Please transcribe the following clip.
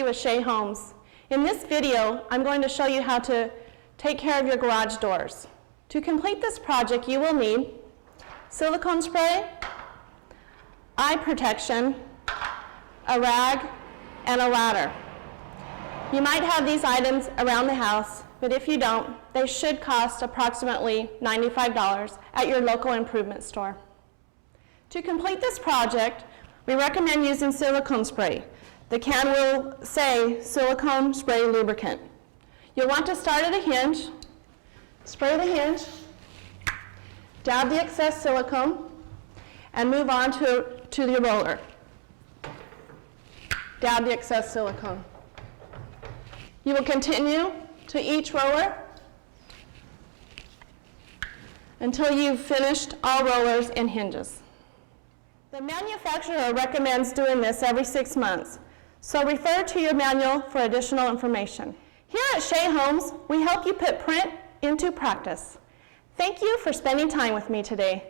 Kathy with Shea Homes. In this video, I'm going to show you how to take care of your garage doors. To complete this project, you will need silicone spray, eye protection, a rag, and a ladder. You might have these items around the house, but if you don't, they should cost approximately $95 at your local improvement store. To complete this project, we recommend using silicone spray. The can will say silicone spray lubricant. You'll want to start at a hinge, spray the hinge, dab the excess silicone, and move on to the roller. Dab the excess silicone. You will continue to each roller until you've finished all rollers and hinges. The manufacturer recommends doing this every 6 months, so refer to your manual for additional information. Here at Shea Homes, we help you put print into practice. Thank you for spending time with me today.